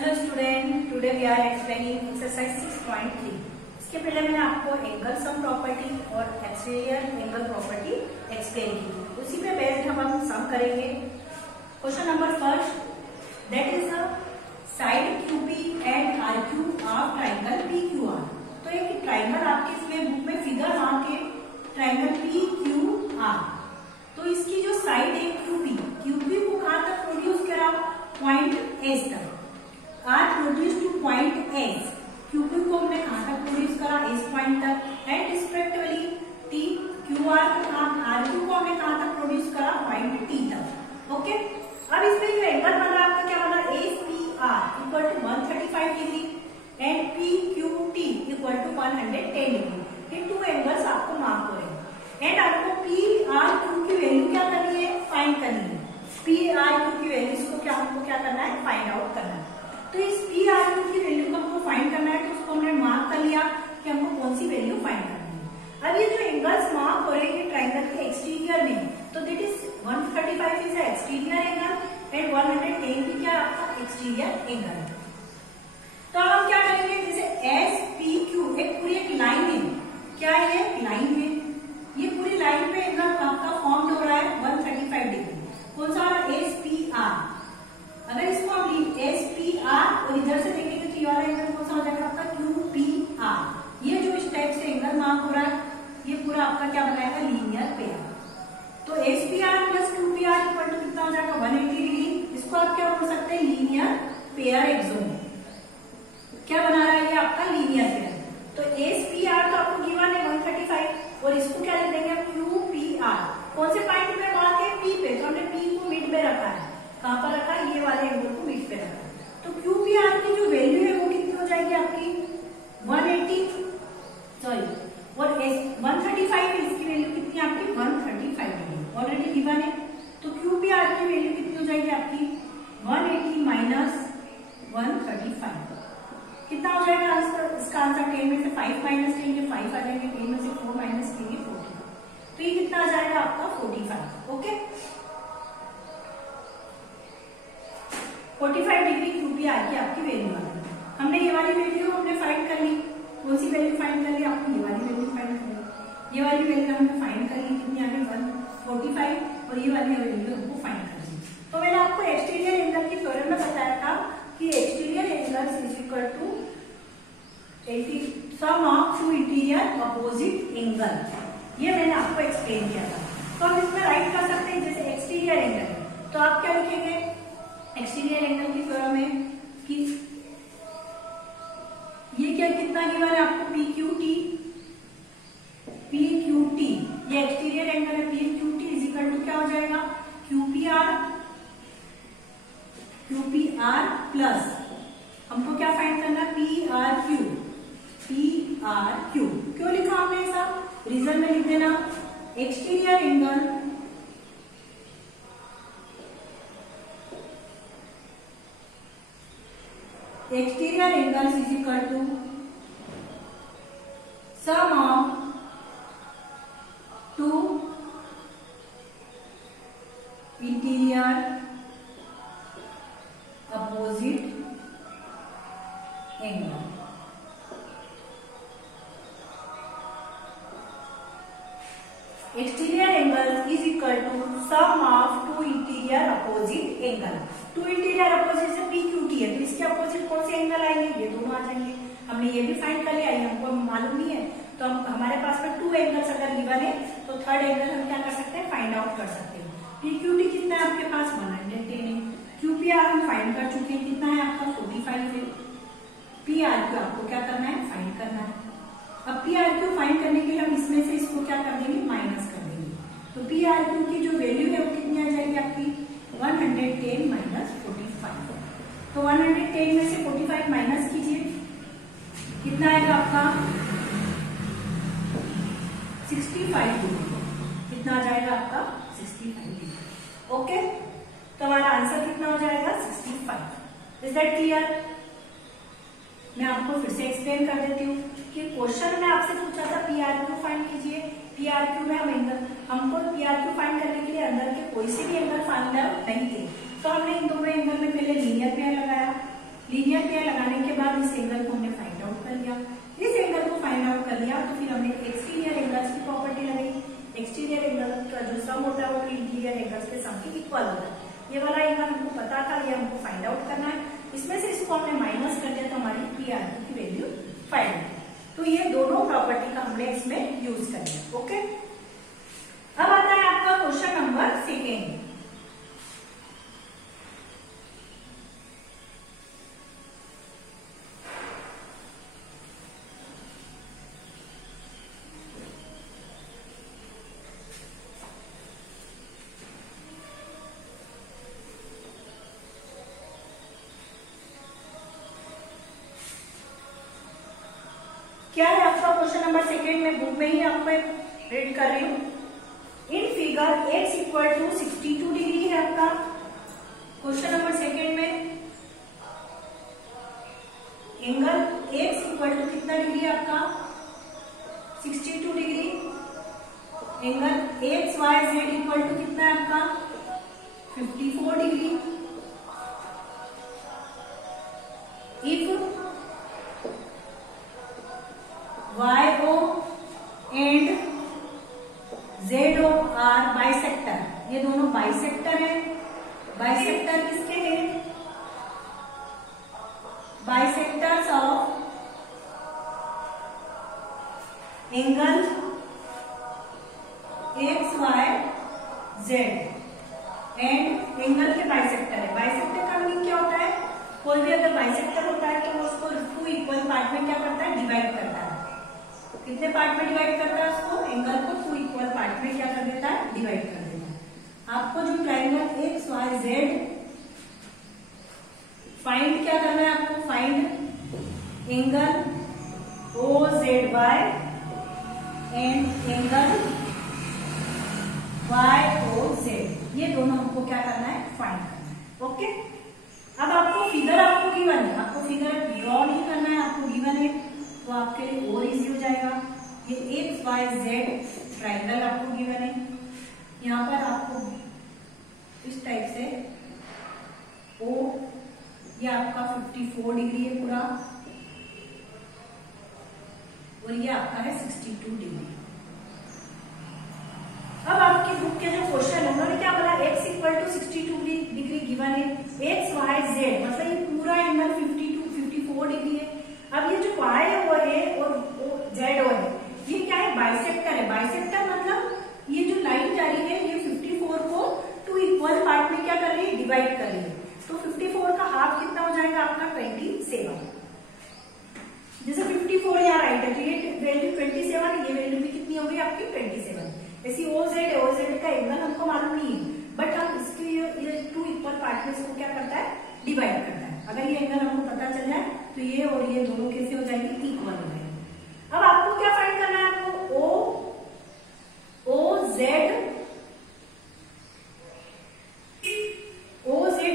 Hello student, today we are explaining exercise 6.3। इसके पहले मैंने आपको एंगल सम प्रॉपर्टी और एक्सटीरियर एंगल प्रॉपर्टी एक्सप्लेन की। उसी पे बेस्ड हम सम करेंगे। Question number first, that is the side QP and R Q of triangle P Q R. तो एक ट्राइंगल आपके इसमें बुक में फिगर वहां के ट्राइंगल पी क्यू आर। तो इसकी जो साइड है क्यूपी को कहां तक प्रोड्यूस करा? पॉइंट एस तक। R produce to point S. QP को हमने कहां तक प्रोड्यूस करा? एस पॉइंट तक। And respectively T Q R R Q को हमने कहां तक प्रोड्यूस करा? पॉइंट टी तक। ओके, अब इसमें जो एंगल बना आपका क्या बना? S P R equal to 135 degree and P Q T equal to 110 degree. ये टू एंगल्स आपको मार्क हो रहे हैं। एंड आपको पी आर क्यू की वैल्यू क्या करनी है? फाइंड करनी है। पी आर क्यू की वैल्यूज को हमको क्या करना है? फाइंड आउट करना है। तो इस पी आर क्यू की वैल्यू को हमको फाइंड करना है, तो उसको हमने मार्क कर लिया कि हमको कौन सी वैल्यू फाइंड करनी है। अब ये जो एंगल्स मार्क हो रहे हैं ट्राइंगल के एक्सटीरियर में, तो that is 135 is exterior angle and 110 की क्या आपका एक्सटीरियर एंगल। तो हम क्या करेंगे? जैसे एस पी क्यू एक पूरी एक लाइन है। क्या है? लाइन है। ये पूरी लाइन पे एंगल आपका फॉर्म हो रहा है 135 डिग्री। कौन सा? S P are. अगर इसको हम एस पी आर और इधर से देखेंगे तो ये वाला एंगल कौन सा हो जाएगा आपका? Q P are. ये जो इस टाइप से एंगल मार्क हो रहा है, ये पूरा आपका क्या बनाएगा? Linear pair. तो S P R plus Q P R equal to कितना हो जाएगा? 180 डिग्री। इसको आप क्या बोल सकते हैं? Linear pair axiom. क्या बना रहा है ये आपका? Linear pair. तो एस पी आर तो आपको गिवन है 135 और इसको क्या लिख देंगे हम? Q P are. कौन से पॉइंट पे मार्क है? पी पे। तो हमने पी को मिड में रखा है। कहां पर रखा? ये वाले एंगल को मिड पे रखा। तो क्यू पी आर की जो वैल्यू है वो कितनी हो जाएगी आपकी? 180 सॉरी और 135 इसकी वैल्यू कितनी आपकी? 135 डिग्री ऑलरेडी गिवन है। तो क्यू पी आर की वैल्यू कितनी हो जाएगी आपकी? 180 माइनस 135 कितना हो जाएगा आंसर? इसका आंसर 10 में से 5 माइनस करेंगे 5 आ जाएंगे, 10 में से 4 माइनस करेंगे 40। तो ये कितना आ जाएगा आपका? 45। Okay, 45 degree Q P are की आपकी वैल्यू आ गई। हमने ये वाली वैल्यू हमने फाइंड कर ली। कौन सी वैल्यू फाइंड कर ली? आपने ये वाली वैल्यू फाइंड कर ली। ये वाली वैल्यू हमने फाइंड कर ली। कितनी आ गई? 145 और ये वाली वैल्यू हमको फाइंड कर ली। तो मैंने आपको एक्सटीरियर एंगल की थ्योरम में बताया था कि exterior angle is equal to sum of two interior opposite angle. ये मैंने आपको एक्सप्लेन किया था। तो हम इसमें राइट कर सकते हैं जैसे एक्सटीरियर एंगल। तो आप क्या लिखेंगे एक्सटीरियर एंगल की थ्योरम में कि ये क्या कितना गिवन है आपको? P Q T. P Q T ये एक्सटीरियर एंगल है। P Q T is equal to क्या हो जाएगा? Q P R. Q P R plus हमको क्या फाइंड करना? P R Q. P R Q क्यों लिखा हमने ऐसा? रीजन में लिख देना। Exterior angle exterior angle is equal to sum of two interior opposite angle. Exterior angle is equal to sum of two interior opposite angle. To interior opposite से P Q T है, तो इसके opposite कौन से angle आएंगे? ये दोनों आ जाएंगे। हमने ये भी फाइंड कर लिया, हमको मालूम नहीं है। तो हम हमारे पास में टू एंगल्स अगर गिवन है तो थर्ड एंगल हम क्या कर सकते हैं? फाइंड आउट कर सकते हैं। पी क्यू टी कितना है आपके पास? 110 है। क्यू पी आर हम फाइंड कर चुके हैं। कितना है आपका? 45 है। पी आर क्यू आपको क्या करना है? फाइंड करना है। अब पी आर क्यू फाइंड करने के लिए हम इसमें से इसको क्या कर देंगे? माइनस कर देंगे। तो पी आर क्यू की जो वैल्यू है वो कितनी आ जाएगी आपकी? 110 माइनस 45। तो 110 में से 45 माइनस कीजिए, कितना आएगा आपका? 65 डिग्री। कितना आ जाएगा आपका? 65 डिग्री। ओके, तो हमारा आंसर कितना हो जाएगा? 65। Is that clear? मैं आपको फिर से एक्सप्लेन कर देती हूँ कि क्वेश्चन में आपसे पूछा था पी आर क्यू फाइंड कीजिए। पी आर क्यू में हमको पी आर क्यू फाइंड करने के लिए अंदर के कोई से भी एंगल फाइंड आउट नहीं थे। तो हमने इन दोनों एंगल में पहले लीनियर पेयर लगाया। लीनियर पेयर लगाने के बाद इस एंगल को हमने फाइंड आउट कर लिया। इस एंगल को फाइंड आउट कर लिया तो फिर हमने एक्सटीरियर एंगल्स की प्रॉपर्टी लगाई। एक्सटीरियर एंगल का जो सम होता है वो इंटीरियर एंगल्स के सम के इक्वल होता है। ये वाला एंगल हमको पता था, ये हमको फाइंड आउट करना है। इसमें से इसको हमने माइनस कर दिया तो हमारी पीआरटी की वैल्यू फाइंड आउट। तो ये दोनों प्रॉपर्टी का हमने इसमें यूज कर लिया। ओके, अब आता है आपका क्वेश्चन नंबर 2। क्या है आपका क्वेश्चन नंबर 2 में? बुक में ही आपको रीड कर रही हूँ। In figure x equal to 62 degree है आपका क्वेश्चन नंबर 2 में। एंगल x इक्वल टू कितना डिग्री है आपका? 62 degree. Angle X Y Z equal to कितना है आपका? 54 degree. If YO and ZO are bisector, ये दोनों बाइसेक्टर है। बाइसेक्टर किसके हैं? Bisectors of angle XY Z and angle के बाइसेक्टर है। बाइसेक्टर का मीनिंग क्या होता है? कोई भी अगर बाइसेक्टर होता है तो उसको 2 इक्वल पार्ट में क्या करता है? डिवाइड करता है। कितने पार्ट में डिवाइड करता है उसको? एंगल को 2 इक्वल पार्ट में क्या कर देता है? डिवाइड कर देता है। आपको जो triangle X Y Z find क्या करना है? आपको find angle O Z Y and angle Y O Z, ये दोनों हमको क्या करना है? फाइंड करना है। ओके, अब आपको फिगर आपको गिवन है, आपको फिगर ड्रॉ नहीं करना है, आपको गिवन है तो आपके लिए और इजी हो जाएगा। ये एक्स वाई जेड ट्राइंगल आपको गिवन है। यहाँ पर आपको इस टाइप से ओ, ये आपका 54 डिग्री है पूरा, और ये आपका है 62 डिग्री। अब आपकी बुक के जो क्वेश्चन है उन्होंने क्या बोला? x equal to 62 degree given है। एक्स वाई जेड मतलब ये पूरा एंगल 54 डिग्री है। अब ये जो y है वो है और z है, ये क्या है? बाइसेक्टर है। बाइसेक्टर मतलब ये जो लाइन जा रही है ये 54 को 2 इक्वल पार्ट में क्या कर रही है? डिवाइड कर रही है। तो 54 का हाफ कितना हो जाएगा आपका? 27। जैसे 54 यहाँ राइट है तो ये वैल्यू 27, ये वैल्यू भी कितनी होगी आपकी? 27। ऐसी ओजेड का एंगल हमको मालूम नहीं है, बट हम इसके ये 2 इक्वल पार्ट में इसको क्या करता है? डिवाइड करता है। अगर ये एंगल हमको पता चल जाए तो ये और ये दोनों कैसे हो जाएंगे? इक्वल हो जाएंगे। अब आपको क्या फाइंड करना है? आपको ओ जेड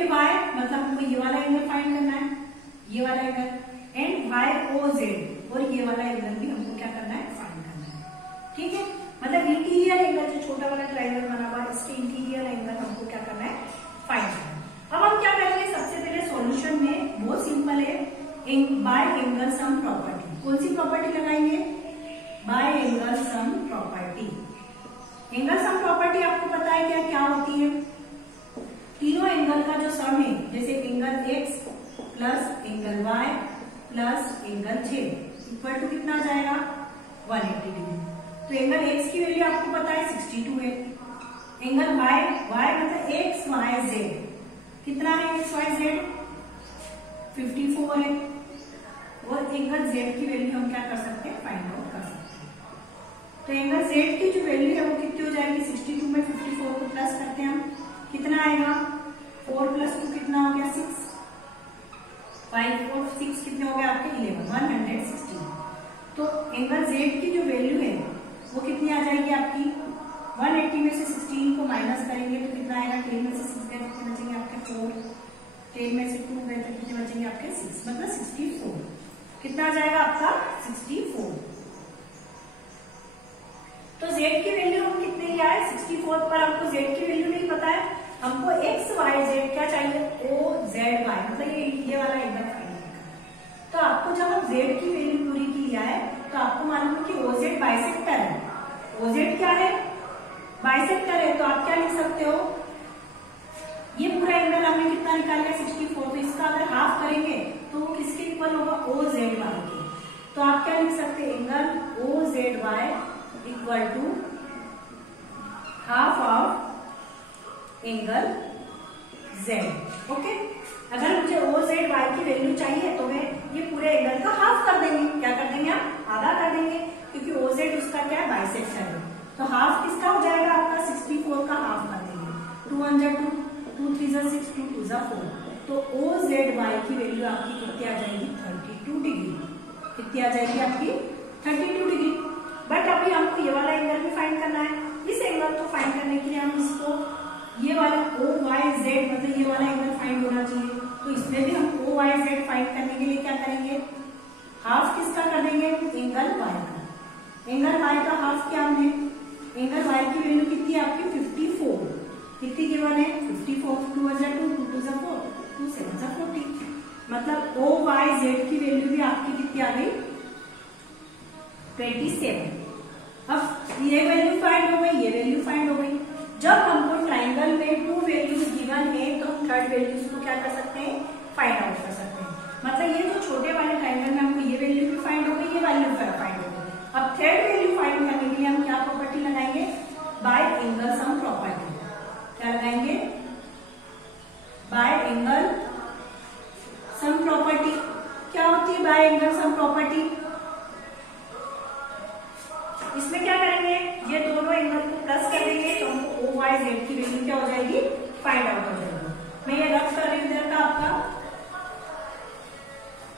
वाई मतलब हमको ये वाला एंगल फाइंड करना है, ये वाला angle, and Y O Z, और ये वाला एंगल भी हमको क्या करना है? फाइंड करना है। ठीक है, मतलब इंटीरियर एंगल जो छोटा वाला ट्राइंगल बना हुआ है इसके इंटीरियर एंगल हमको क्या करना है? फाइंड करना है। अब हम क्या करेंगे? सबसे पहले सॉल्यूशन में बहुत सिंपल है, बाय एंगल सम प्रॉपर्टी। कौन सी प्रॉपर्टी लगाएंगे? Bye angle sum property. Angle sum property आपको पता है क्या क्या होती है? तीनों एंगल का जो सम है, जैसे angle X plus angle Y plus angle Z equal to कितना आ जाएगा? 180 डिग्री। तो एंगल एक्स की वैल्यू आपको पता है 62 है। एंगल वाई मतलब एक्स वाई जेड कितना है? एक्स वाई जेड 54 है, और एंगल जेड की वैल्यू हम क्या कर सकते हैं? फाइंड आउट कर सकते हैं। तो एंगल जेड की जो वैल्यू है वो कितनी हो जाएगी? 62 में 54 को प्लस करते हैं हम, कितना आएगा? 4 प्लस 2 कितना हो गया? 6। 5 और 6 कितने हो गए आपके? 11, 116। तो एंगल जेड की जो वैल्यू है वो कितनी आ जाएगी आपकी? 180 में से 16 को माइनस करेंगे तो कितना आएगा? 10 में से 6 गए कितने बचेंगे आपके? 4। 10 में से 2 गए तो कितने बचेंगे आपके? 6, मतलब 64। कितना आ जाएगा आपका? 64। तो z की वैल्यू हम कितने ही आए? 64 पर हमको z की वैल्यू नहीं पता है, हमको x y z क्या चाहिए? o z y मतलब ये वाला एंगल फाइंड तो आपको जब हम z की वैल्यू पूरी की लिया है तो आपको मालूम है कि OZ बाइसेक्टर है। OZ क्या है? बाइसेक्टर है। तो आप क्या लिख सकते हो, ये पूरा एंगल हमने कितना निकाल लिया 64, तो इसका अगर हाफ करेंगे तो वो किसके इक्वल होगा? OZY के। तो आप क्या लिख सकते हैं, angle OZY equal to half of angle Z। Okay, अगर मुझे OZY की वैल्यू चाहिए तो मैं ये पूरे एंगल का हाफ कर देंगे। क्या कर देंगे? आप आधा कर देंगे, क्योंकि OZ उसका क्या है? बाइसेक्टर है। तो हाफ किसका हो जाएगा? आपका 64 का हाफ कर देंगे। 2 1 जा 2, 2 3 जा 6, 2 2 जा 4। तो OZY की वैल्यू आपकी कितनी आ जाएगी? 32 डिग्री। कितनी आ जाएगी आपकी? 32 डिग्री। बट अभी हमको ये वाला एंगल भी फाइंड करना है। इस एंगल को फाइंड करने के लिए हम इसको ये वाला OYZ मतलब ये वाला एंगल फाइंड होना चाहिए। तो इसमें भी हम OYZ फाइंड करने के लिए क्या करेंगे? हाफ किसका कर देंगे? एंगल Y का। एंगल Y का हाफ क्या हमने? एंगल Y की वैल्यू कितनी है आपकी? 54। कितनी गिवन है? 54। 2 1 जा 2, 2 2 जा 4, 2 7 जा 40। मतलब OYZ की वैल्यू भी आपकी कितनी आ गई? 27। अब ये वैल्यू फाइंड हो गई, ये वैल्यू फाइंड हो गई। जब हमको ट्राइंगल में 2 वैल्यूज गिवन है तो हम थर्ड वैल्यूज को क्या कर सकते हैं? फाइंड आउट कर सकते हैं। मतलब ये जो छोटे वाले ट्राइंगल में हमको ये वैल्यू भी फाइंड हो गई, ये वैल्यू फाइंड हो गई। अब थर्ड वैल्यू फाइंड करने के लिए हम क्या प्रॉपर्टी लगाएंगे? Bye angle sum property. क्या लगाएंगे? Bye angle sum property. क्या होती है बाय एंगल सम प्रॉपर्टी? इसमें क्या करेंगे? ये दोनों एंगल को प्लस कर देंगे तो हमको OYZ की वैल्यू क्या हो जाएगी? फाइंड आउट हो जाएगी। मैं ये रफ कर रही हूं इधर का, आपका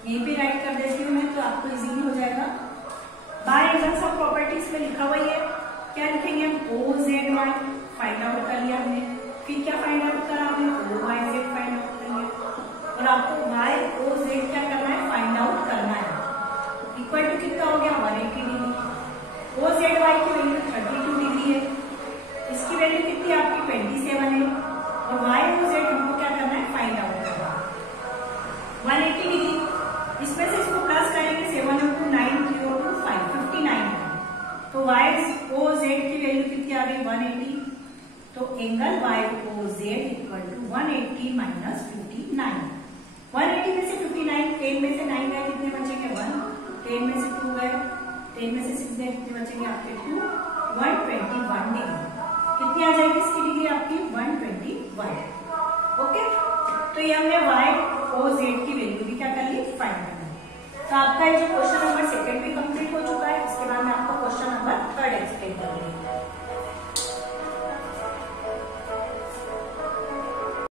यहीं पे राइट कर देती हूँ मैं, तो आपको इजीली हो जाएगा। बाय एंगल सम प्रॉपर्टीज में लिखा हुआ है, क्या लिखेंगे हम? OZY फाइंड आउट कर लिया हमने। फिर क्या फाइंड आउट करा हमने? OYZ फाइंड आउट कर लिया। और आपको YOZ क्या करना है? फाइंड आउट करना है। इक्वल टू कितना हो गया? 180 डिग्री। OZY की वैल्यू 32 डिग्री है, इसकी वैल्यू कितनी है आपकी? 27 है। और YOZ हमको क्या करना है? फाइंड आउट करना है 180 डिग्री। इसमें से इसको प्लस करेंगे 7 × 2 9 3 × 2 5 59 है। तो YOZ की वैल्यू कितनी आ गई? 180। तो angle YOZ equal to 180 minus 59। 180 में से 59, 10 में से 9 गए, कितने बचेंगे? 1। 10 में से 2 गए, 10 में से 6 गए, कितने बचेंगे आपके? 2। 121 डिग्री। कितनी आ जाएगी इसकी डिग्री आपकी? 121। ओके, तो ये हमने YOZ की वैल्यू भी क्या कर ली? फाइंड कर ली। तो आपका ये जो क्वेश्चन